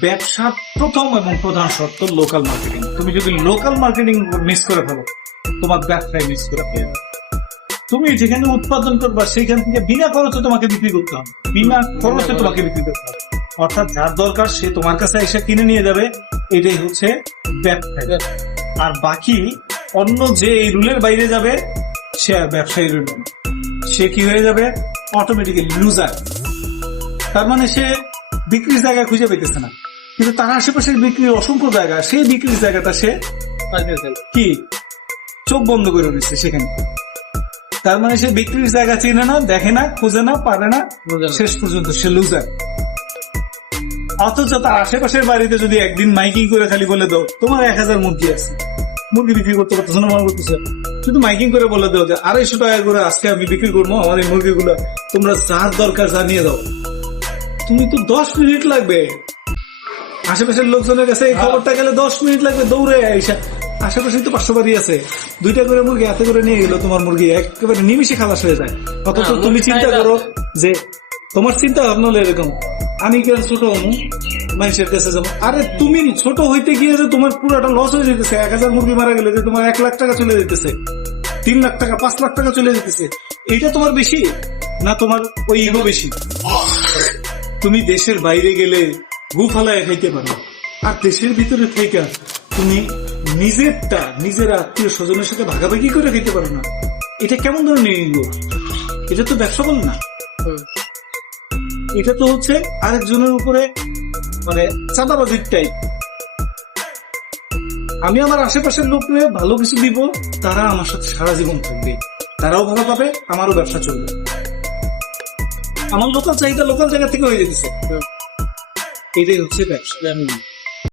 ব্যবসার প্রথম এবং প্রধান শর্ত লোকাল মার্কেটিং। তুমি যদি লোকাল মার্কেটিং মিস করে ফেলো, তোমার ব্যবসায় মিস করে ফেলো। তুমি যেখানে উৎপাদন করবা সেখান থেকে বিনা খরচে তোমাকে বিক্রি করতে হবে, বিনা খরচে তোমাকে বিক্রি করতে হবে। অর্থাৎ যার দরকার সে তোমার কাছে এসে কিনে নিয়ে যাবে, এটাই হচ্ছে ব্যবসা। আর বাকি অন্য যে এই রুলের বাইরে যাবে সে আর ব্যবসায়ী রুল না, সে কি হয়ে যাবে অটোমেটিক্যালি লুজার। তার মানে সে বিক্রির জায়গা খুঁজে পেতেছে না, কিন্তু তার আশেপাশের বিক্রির অসংখ্য জায়গা, সেই বিক্রির জায়গাটা সে কি চোখ বন্ধ করে দিচ্ছে সেখানে। তার মানে সে বিক্রির জায়গা চিনে না, দেখে না, খুঁজে না, পারে না, শেষ পর্যন্ত সে লুজার। অথচ তার আশেপাশের বাড়িতে যদি একদিন মাইকিং করে খালি বলে দাও তোমার 1000 মুরগি আছে, মুরগি বিক্রি করতে পারতেছে না, মনে করতেছে, শুধু মাইকিং করে বলে দাও যে 250 টাকা করে আজকে আমি বিক্রি করবো আমার এই মুরগিগুলো, তোমরা যার দরকার জানিয়ে দাও। তুমি তো 10 মিনিট লাগবে, আশেপাশের লোকজনের কাছে এই খবরটা গেলে 10 মিনিট লাগবে দৌড়ে আইসা। আশেপাশে তো 500 বাড়ি আছে, 2টা করে মুরগি হাতে করে নিয়ে গেল, তোমার মুরগি একেবারে নিমিশে খালাস হয়ে যায়। অথচ তুমি চিন্তা করো যে তোমার চিন্তা ভাবনা হলো এরকম, আমি কেন ছোট হবো মানুষের কাছে যাবো। আরে তুমি ছোট হইতে গিয়ে যে তোমার পুরোটা লস হয়ে যেতেছে, 1000 মুরগি মারা গেলে যে তোমার 1 লাখ টাকা চলে যেতেছে, 3 লাখ টাকা 5 লাখ টাকা চলে যেতেছে, এইটা তোমার বেশি না তোমার ওই ইগো বেশি? তুমি দেশের বাইরে গেলে গু ফালায় খাইতে পারো, আর দেশের ভিতরে থেকে তুমি নিজেরটা নিজের আত্মীয় স্বজনের সাথে ভাগাভাগি করে খেতে পারো না। এটা কেমন ধরনের ইগো? এটা তো ব্যবসা বল না, এটা তো হচ্ছে আরেকজনের উপরে মানে চাঁদাবাজির টাইপ। আমি আমার আশেপাশের লোককে ভালো কিছু দিব, তারা আমার সাথে সারা জীবন থাকবে, তারাও ভালো পাবে, আমারও ব্যবসা চলবে। আমার লোকাল চাহিদা লোকাল জায়গা থেকে হয়ে যেতেছে, এটাই হচ্ছে ব্যবসা।